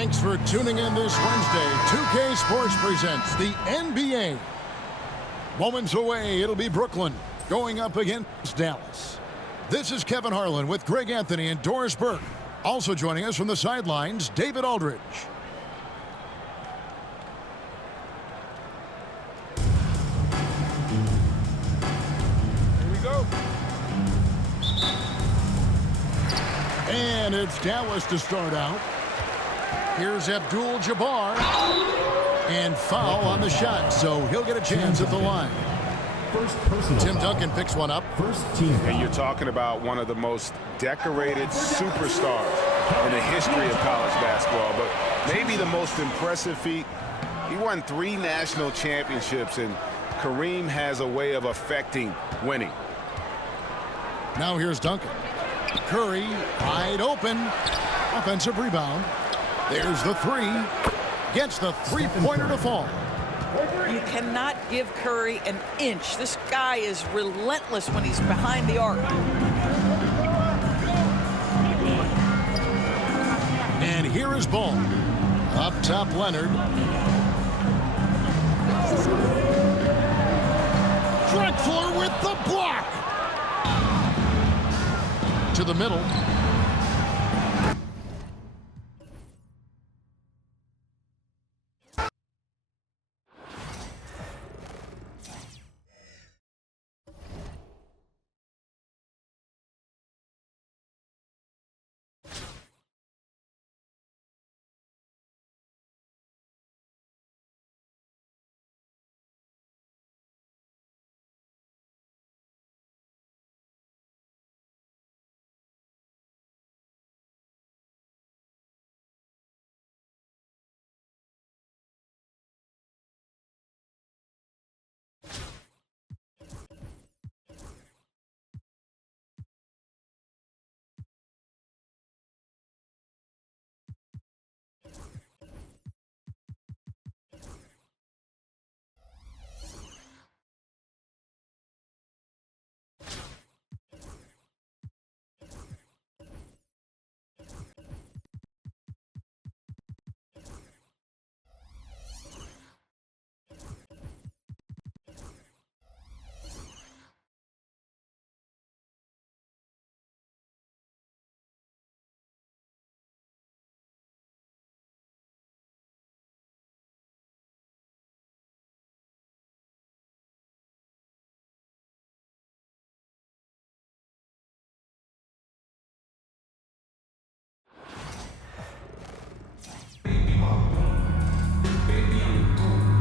Thanks for tuning in this Wednesday. 2K Sports presents the NBA. Moments away, it'll be Brooklyn going up against Dallas. This is Kevin Harlan with Greg Anthony and Doris Burke. Also joining us from the sidelines, David Aldridge. Here we go. And it's Dallas to start out. Here's Abdul-Jabbar. And foul on the shot, so he'll get a chance at the line. Tim Duncan picks one up. First team. And you're talking about one of the most decorated superstars in the history of college basketball, but maybe the most impressive feat. He won 3 national championships, and Kareem has a way of affecting winning. Now here's Duncan. Curry, wide open. Offensive rebound. There's the three. Gets the three-pointer to fall. You cannot give Curry an inch. This guy is relentless when he's behind the arc. And here is Ball. Up top, Leonard. Drexler with the block. To the middle.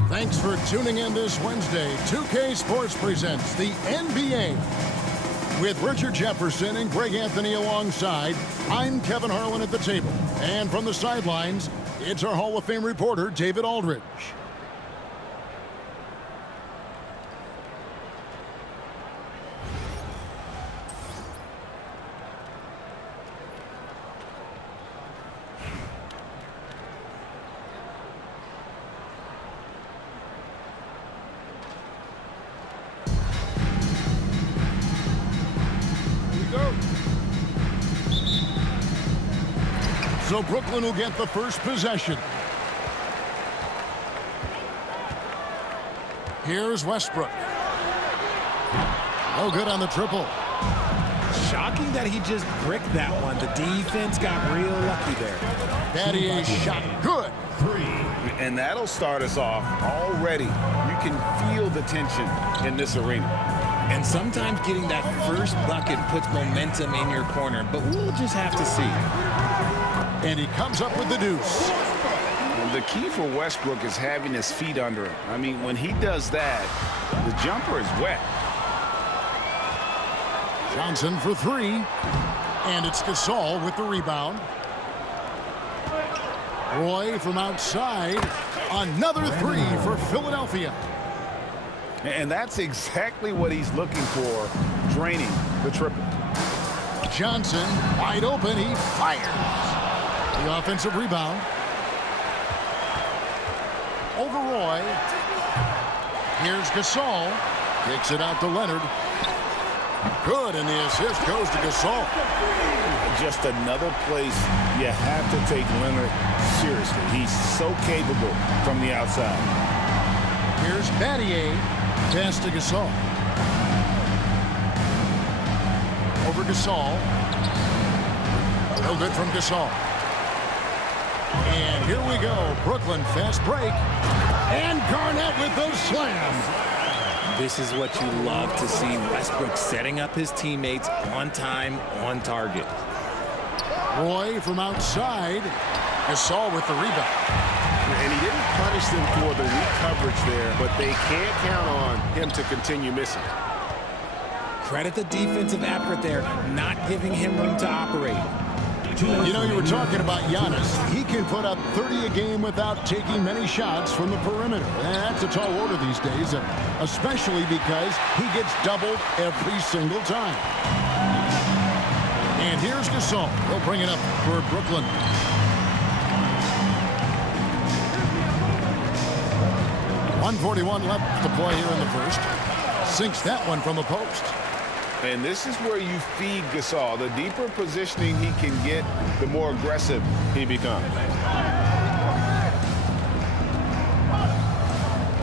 Thanks for tuning in this Wednesday. 2K Sports presents the NBA. With Richard Jefferson and Greg Anthony alongside, I'm Kevin Harlan at the table. And from the sidelines, it's our Hall of Fame reporter, David Aldridge. So Brooklyn will get the first possession. Here's Westbrook. Oh, good on the triple. Shocking that he just bricked that one. The defense got real lucky there. Daddy shot good. And that'll start us off already. You can feel the tension in this arena. And sometimes getting that first bucket puts momentum in your corner, but we'll just have to see. And he comes up with the deuce. And the key for Westbrook is having his feet under him. I mean, when he does that, the jumper is wet. Johnson for three. And it's Gasol with the rebound. Roy from outside. Another three for Philadelphia. And that's exactly what he's looking for, draining the triple. Johnson wide open. He fires. The offensive rebound. Over Roy. Here's Gasol. Kicks it out to Leonard. Good, and the assist goes to Gasol. Just another place you have to take Leonard seriously. He's so capable from the outside. Here's Battier. Pass to Gasol. Over Gasol. No good from Gasol. And here we go. Brooklyn fast break. And Garnett with the slam. This is what you love to see. Westbrook setting up his teammates on time, on target. Roy from outside. Gasol with the rebound. And he didn't punish them for the weak coverage there, but they can't count on him to continue missing. Credit the defensive effort there, not giving him room to operate. You know, you were talking about Giannis. He can put up 30 a game without taking many shots from the perimeter. That's a tall order these days, especially because he gets doubled every single time. And here's Gasol. He'll bring it up for Brooklyn. .141 left to play here in the first. Sinks that one from the post. And this is where you feed Gasol. The deeper positioning he can get, the more aggressive he becomes.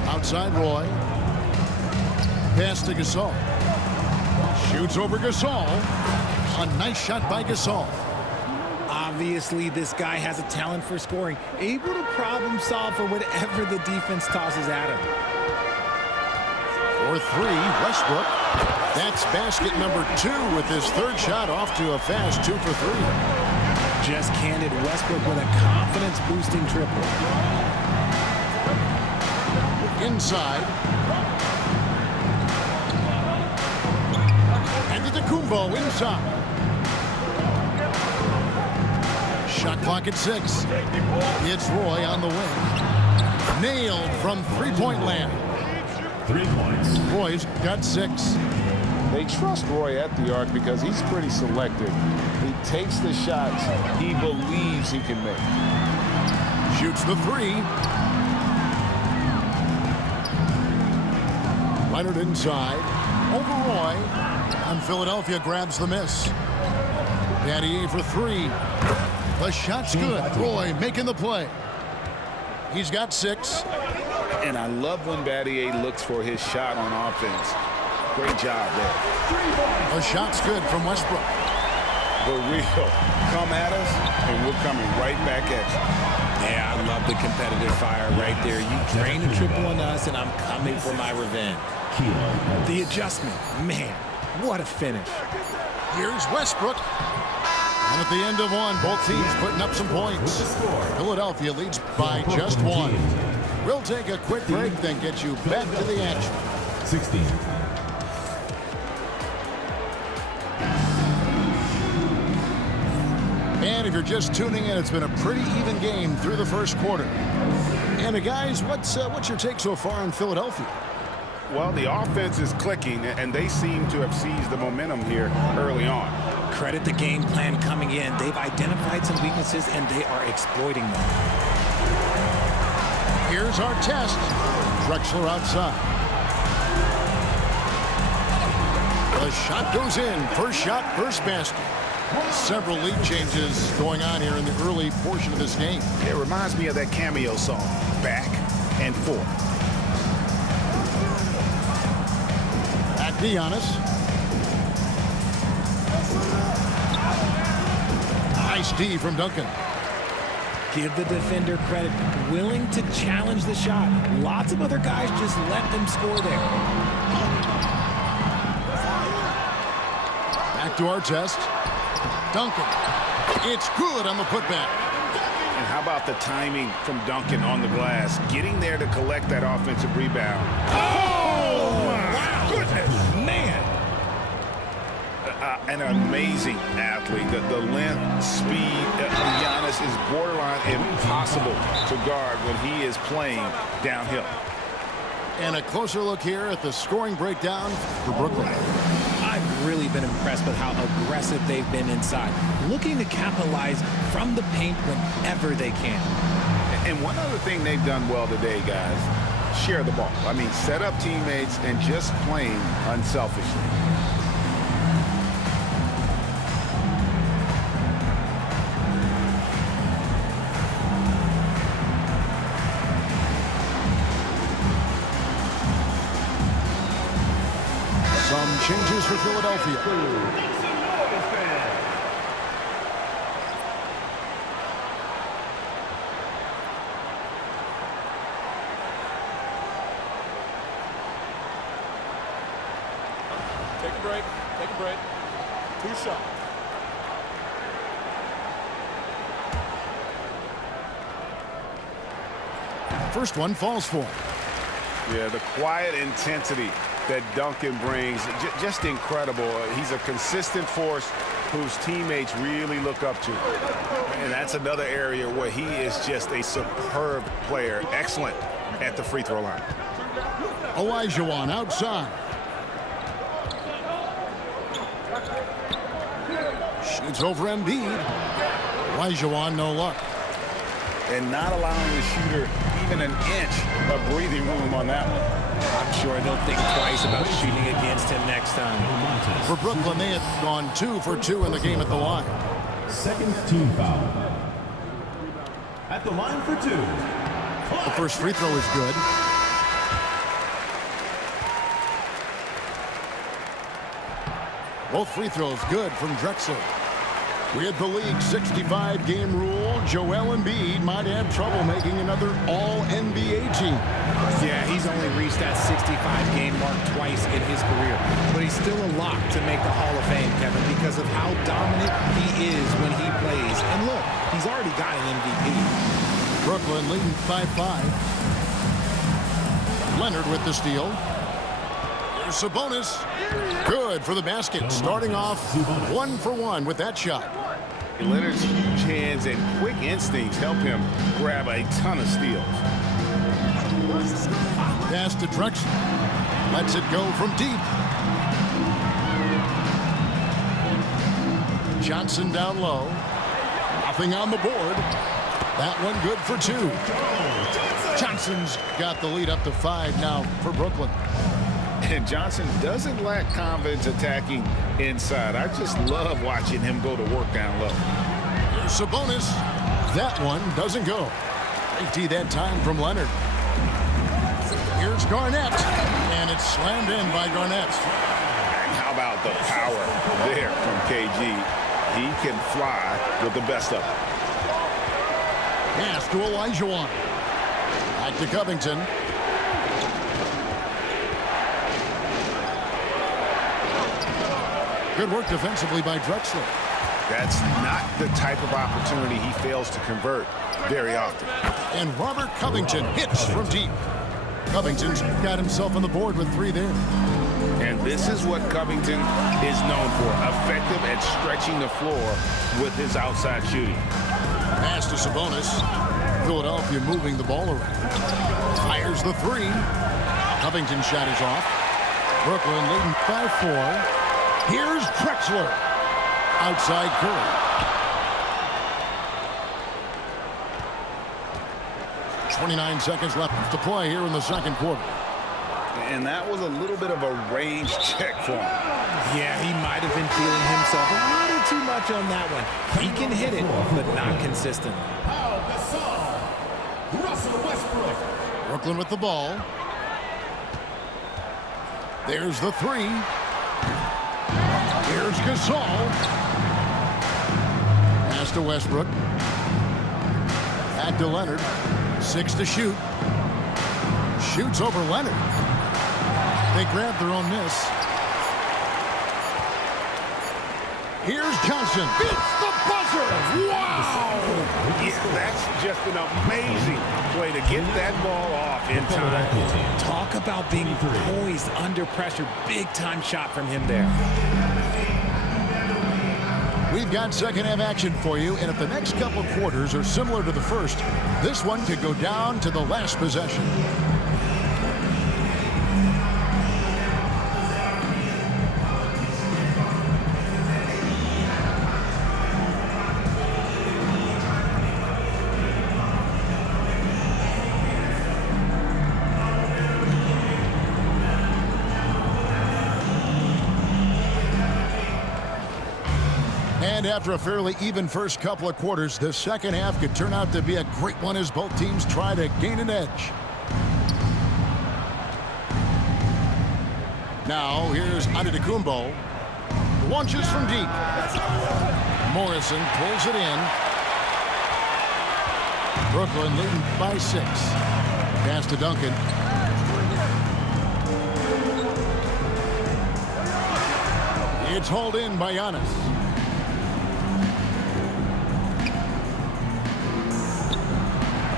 Outside Roy. Pass to Gasol. Shoots over Gasol. A nice shot by Gasol. Obviously, this guy has a talent for scoring, able to problem solve for whatever the defense tosses at him. For three, Westbrook. That's basket number 2 with his third shot off to a fast 2 for 3. Just handed Westbrook with a confidence-boosting triple. Inside. Antetokounmpo inside. Shot clock at 6. It's Roy on the wing. Nailed from three-point land. 3 points. Roy's got 6. They trust Roy at the arc because he's pretty selective. He takes the shots he believes he can make. Shoots the 3. Leonard inside. Over Roy. And Philadelphia grabs the miss. Battier for 3. The shot's good. Roy making the play. He's got 6. And I love when Battier looks for his shot on offense. Great job there. The shot's good from Westbrook. The real. Come at us, and we're coming right back at you. Yeah, I love the competitive fire right there. You drain a triple on us, and I'm coming for my revenge. The adjustment, man, what a finish. Here's Westbrook. And at the end of one, both teams putting up some points. Philadelphia leads by just 1. We'll take a quick break, then get you back to the action. 16. And if you're just tuning in, it's been a pretty even game through the first quarter. And guys, what's your take so far on Philadelphia? Well, the offense is clicking, and they seem to have seized the momentum here early on. Credit the game plan coming in. They've identified some weaknesses, and they are exploiting them. Here's our test. Drexler outside. The shot goes in. First shot, first basket. Several lead changes going on here in the early portion of this game. It reminds me of that Cameo song, Back and Forth. Back to Giannis. Nice D from Duncan. Give the defender credit, willing to challenge the shot. Lots of other guys just let them score there. Back to our test. Duncan. It's good on the putback. And how about the timing from Duncan on the glass, getting there to collect that offensive rebound. Oh, wow. Goodness, man. An amazing athlete. The length, speed, Giannis is borderline impossible to guard when he is playing downhill. And a closer look here at the scoring breakdown for Brooklyn. I've really been impressed with how aggressive they've been inside, looking to capitalize from the paint whenever they can. And one other thing they've done well today, guys, share the ball. I mean, set up teammates and just playing unselfishly. changes for Philadelphia. Take a break. Take a break. 2 shots. First one falls for him. Yeah, the quiet intensity that Duncan brings, just incredible. He's a consistent force whose teammates really look up to. And that's another area where he is just a superb player. Excellent at the free throw line. Olajuwon outside. Shoots over Embiid. Olajuwon, no luck. And not allowing the shooter even an inch of breathing room on that one. I'm sure they'll think twice about shooting against him next time. For Brooklyn, they had gone 2 for 2 in the game at the line. Second team foul. At the line for 2. The first free throw is good. Both free throws good from Drexler. With the league 65-game rule, Joel Embiid might have trouble making another All-NBA team. Yeah, he's only reached that 65-game mark twice in his career. But he's still a lock to make the Hall of Fame, Kevin, because of how dominant he is when he plays. And look, he's already got an MVP. Brooklyn leading by 5. Leonard with the steal. Here's Sabonis. Good for the basket. Starting off 1 for 1 with that shot. Leonard's huge hands and quick instincts help him grab a ton of steals. Pass to Drexler. Lets it go from deep. Johnson down low. Nothing on the board. That one good for 2. Johnson's got the lead up to 5 now for Brooklyn. And Johnson doesn't lack confidence attacking inside. I just love watching him go to work down low. Here's Sabonis. That one doesn't go. Great D that time from Leonard. Here's Garnett. And it's slammed in by Garnett. And how about the power there from KG? He can fly with the best of them. Pass to Olajuwon. Back to Covington. Good work defensively by Drexler. That's not the type of opportunity he fails to convert very often. And Robert Covington hits from deep. Covington's got himself on the board with 3 there. And this is what Covington is known for, effective at stretching the floor with his outside shooting. Pass to Sabonis. Philadelphia moving the ball around. Fires the 3. Covington shot is off. Brooklyn leading by 4. Here's Drexler. Outside Curry. 29 seconds left to play here in the second quarter. And that was a little bit of a range check for him. Yeah, he might have been feeling himself a little too much on that one. He can hit it, but not consistently. Russell Westbrook. Brooklyn with the ball. There's the 3. Here's Gasol. Pass to Westbrook. Back to Leonard. 6 to shoot. Shoots over Leonard. They grab their own miss. Here's Johnson. Beats the buzzer. Wow! Yeah, that's just an amazing way to get that ball off in time. Talk about being poised under pressure. Big time shot from him there. We've got second half action for you, and if the next couple quarters are similar to the first, this one could go down to the last possession. And after a fairly even first couple of quarters, the second half could turn out to be a great one as both teams try to gain an edge. Now here's Antetokounmpo. Launches from deep. Morrison pulls it in. Brooklyn leading by 6. Pass to Duncan. It's hauled in by Giannis.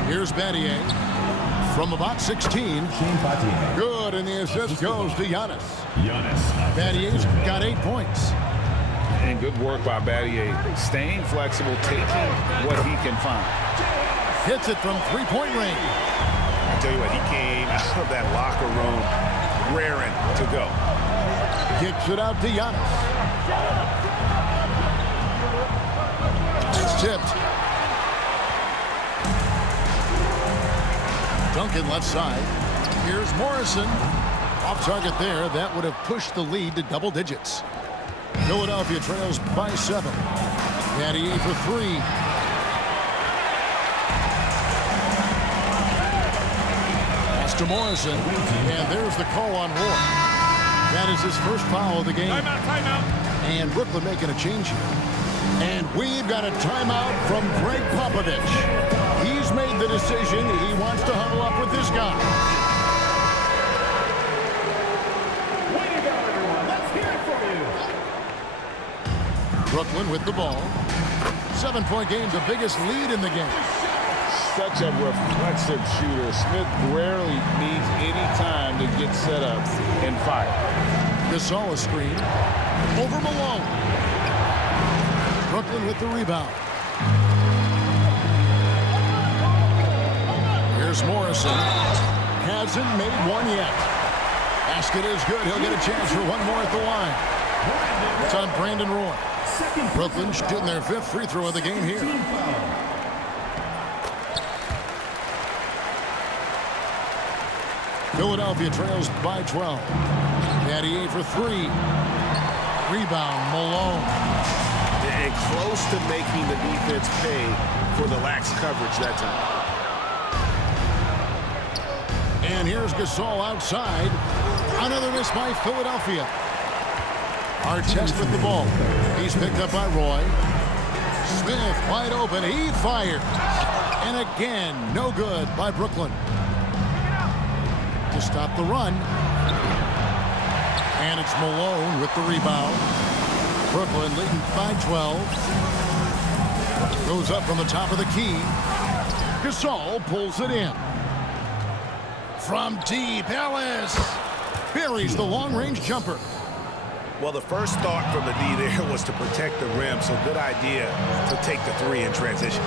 Here's Battier from about 16. Good, and the assist goes to Giannis. Battier's got 8 points. And good work by Battier, staying flexible, taking what he can find. Hits it from three-point range. I tell you what, he came out of that locker room raring to go. Kicks it out to Giannis. It's tipped. Duncan left side. Here's Morrison. Off target there. That would have pushed the lead to double digits. Philadelphia trails by 7. Battier for 3. Pass to Morrison. And there's the call on Roy. That is his first foul of the game. Timeout, timeout. And Brooklyn making a change here. And we've got a timeout from Greg Popovich. He's made the decision. He wants to huddle up with this guy. Way to go, everyone. Let's hear it for you. Brooklyn with the ball. 7-point game, the biggest lead in the game. Such a reflexive shooter. Smith rarely needs any time to get set up and fire. Gasol a screen. Over Malone. Brooklyn with the rebound. Here's Morrison. Hasn't made one yet. Basket is good. He'll get a chance for one more at the line. It's on Brandon Roy. Brooklyn shooting their 5th free throw of the game here. Philadelphia trails by 12. Battier for 3. Rebound, Malone. And close to making the defense pay for the lax coverage that time. And here's Gasol outside. Another miss by Philadelphia. Artest with the ball. He's picked up by Roy. Smith wide open. He fires. And again, no good by Brooklyn. To stop the run. And it's Malone with the rebound. Brooklyn leading by 12. Goes up from the top of the key. Gasol pulls it in. From deep, Ellis buries the long-range jumper. Well, the first thought from the D there was to protect the rim, so good idea to take the 3 in transition.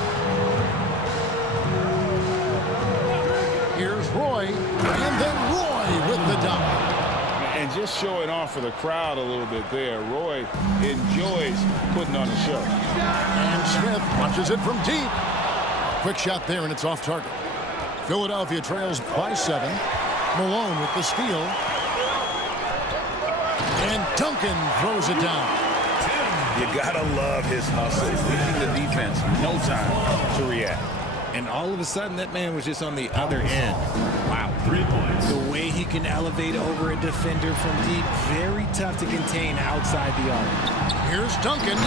Here's Roy, and then Roy with the dunk. And just showing off for the crowd a little bit there. Roy enjoys putting on a show. And Smith punches it from deep. Quick shot there, and it's off target. Philadelphia trails by 7. Malone with the steal. And Duncan throws it down. You gotta love his hustle. Leaving the defense no time to react. And all of a sudden, that man was just on the other end. Wow. 3 points. The way he can elevate over a defender from deep, very tough to contain outside the arc. Here's Duncan.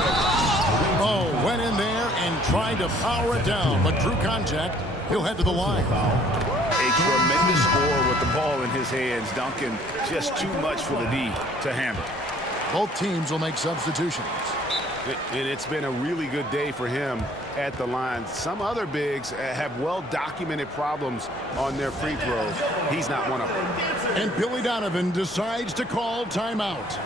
Oh, went in there and tried to power it down, but drew contact. He'll head to the line. A tremendous score with the ball in his hands. Duncan just too much for the D to handle. Both teams will make substitutions. And it's been a really good day for him at the line. Some other bigs have well-documented problems on their free throws. He's not one of them. And Billy Donovan decides to call timeout.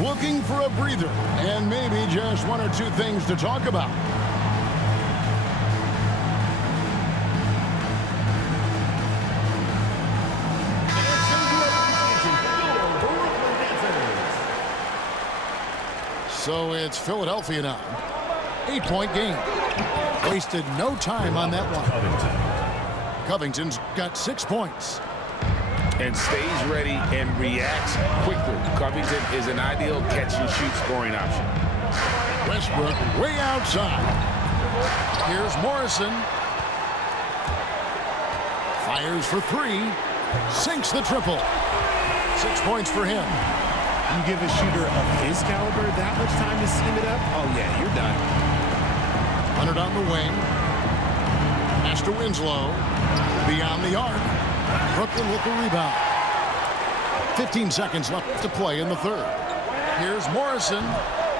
Looking for a breather and maybe just 1 or 2 things to talk about. So it's Philadelphia now. 8-point game. Wasted no time on that one. Covington's got 6 points. And stays ready and reacts quickly. Covington is an ideal catch-and-shoot scoring option. Westbrook way outside. Here's Morrison. Fires for 3. Sinks the triple. 6 points for him. You give a shooter of his caliber that much time to seam it up, oh yeah, you're done. Leonard on the wing. Pass to Winslow. Beyond the arc. Brooklyn with the rebound. 15 seconds left to play in the third. Here's Morrison.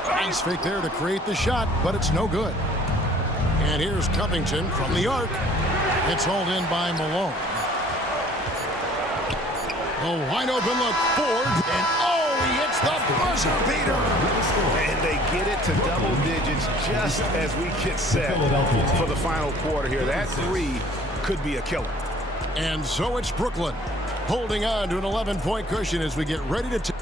Nice fake there to create the shot, but it's no good. And here's Covington from the arc. It's hauled in by Malone. A wide open look. Ford. And oh, he hits the buzzer beater. And they get it to double digits just as we get set for the final quarter here. That three could be a killer. And so it's Brooklyn holding on to an 11-point cushion as we get ready to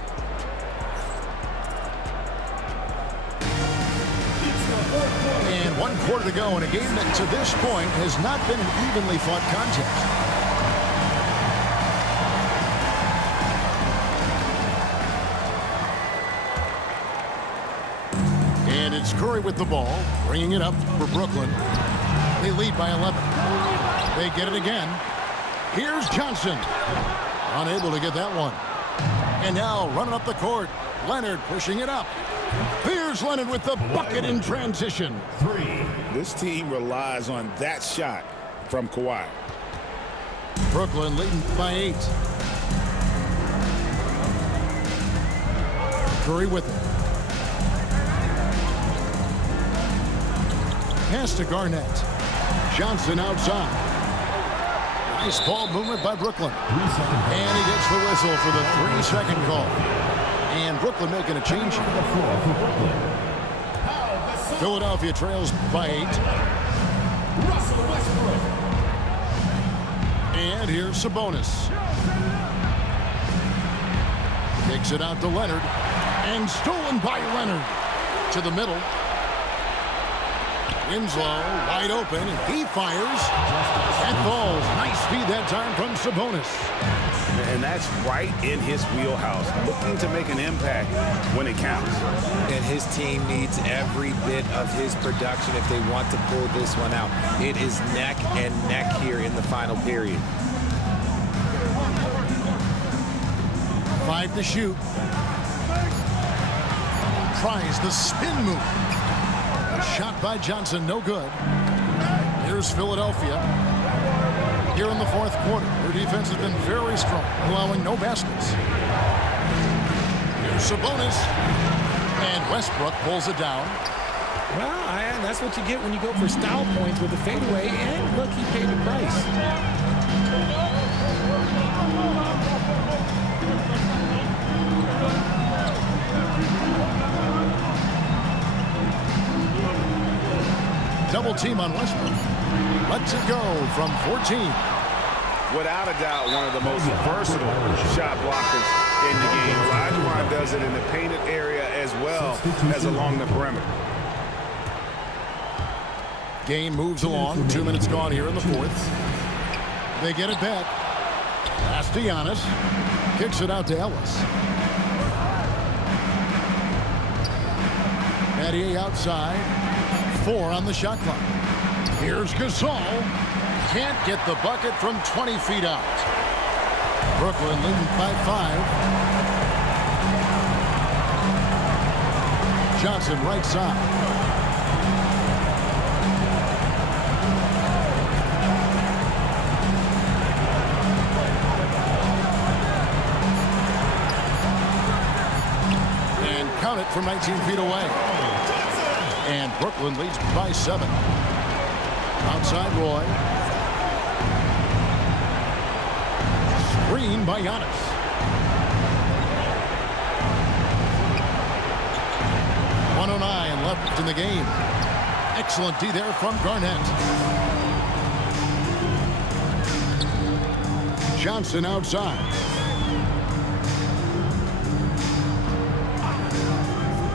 and 1 quarter to go in a game that to this point has not been an evenly fought contest. And it's Curry with the ball, bringing it up for Brooklyn. They lead by 11. They get it again. Here's Johnson. Unable to get that one. And now running up the court. Leonard pushing it up. Here's Leonard with the bucket in transition. 3. This team relies on that shot from Kawhi. Brooklyn leading by 8. Curry with it. Pass to Garnett. Johnson outside. Nice ball movement by Brooklyn. And he gets the whistle for the 3-second call. And Brooklyn making a change. Philadelphia trails by 8. And here's Sabonis. Takes it out to Leonard. And stolen by Leonard. To the middle. Winslow wide open, and he fires. That falls. Nice speed that time from Sabonis. And that's right in his wheelhouse, looking to make an impact when it counts. And his team needs every bit of his production if they want to pull this one out. It is neck and neck here in the final period. 5 to shoot. Tries the spin move. Shot by Johnson, no good. Here's Philadelphia. Here in the fourth quarter, their defense has been very strong, allowing no baskets. Here's Sabonis. And Westbrook pulls it down. Well, that's what you get when you go for style points with a fadeaway. And look, he paid the price. Double team on Westbrook. Lets it go from 14. Without a doubt, one of the most versatile shot blockers in the game. Olajuwon does it in the painted area as well as along the perimeter. Game moves along. 2 minutes gone here in the fourth. They get it back. Pass to Giannis. Kicks it out to Ellis. Mathieu outside. 4 on the shot clock. Here's Gasol. Can't get the bucket from 20 feet out. Brooklyn leading by 5. Johnson right side. And count it from 19 feet away. And Brooklyn leads by 7. Outside Roy. Screen by Giannis. .109 left in the game. Excellent D there from Garnett. Johnson outside.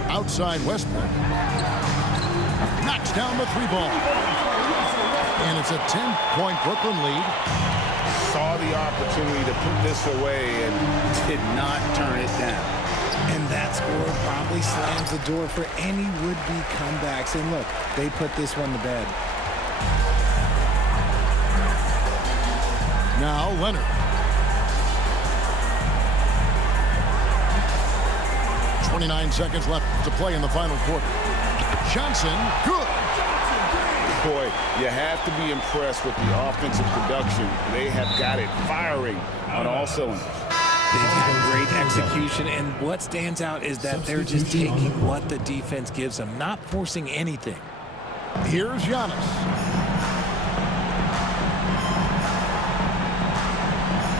Outside Westbrook. Knocks down the 3 ball. And it's a 10-point Brooklyn lead. Saw the opportunity to put this away and did not turn it down. And that score probably slams the door for any would-be comebacks. And look, they put this one to bed. Now Leonard. 29 seconds left to play in the final quarter. Johnson, good. Boy, you have to be impressed with the offensive production. They have got it firing on all cylinders. They've had great execution, and what stands out is that they're just taking what the defense gives them, not forcing anything. Here's Giannis.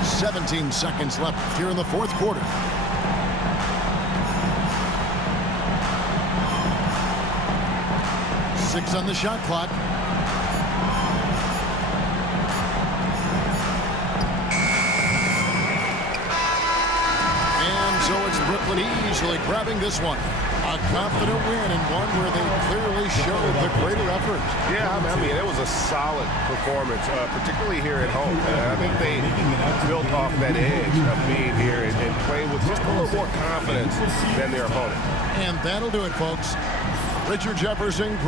17 seconds left here in the fourth quarter. Six on the shot clock. And so it's Brooklyn easily grabbing this one. A confident win and one where they clearly showed the greater effort. Yeah, I mean, it was a solid performance, particularly here at home. I think they built off that edge of being here and played with just a little more confidence than their opponent. And that'll do it, folks. Richard Jefferson.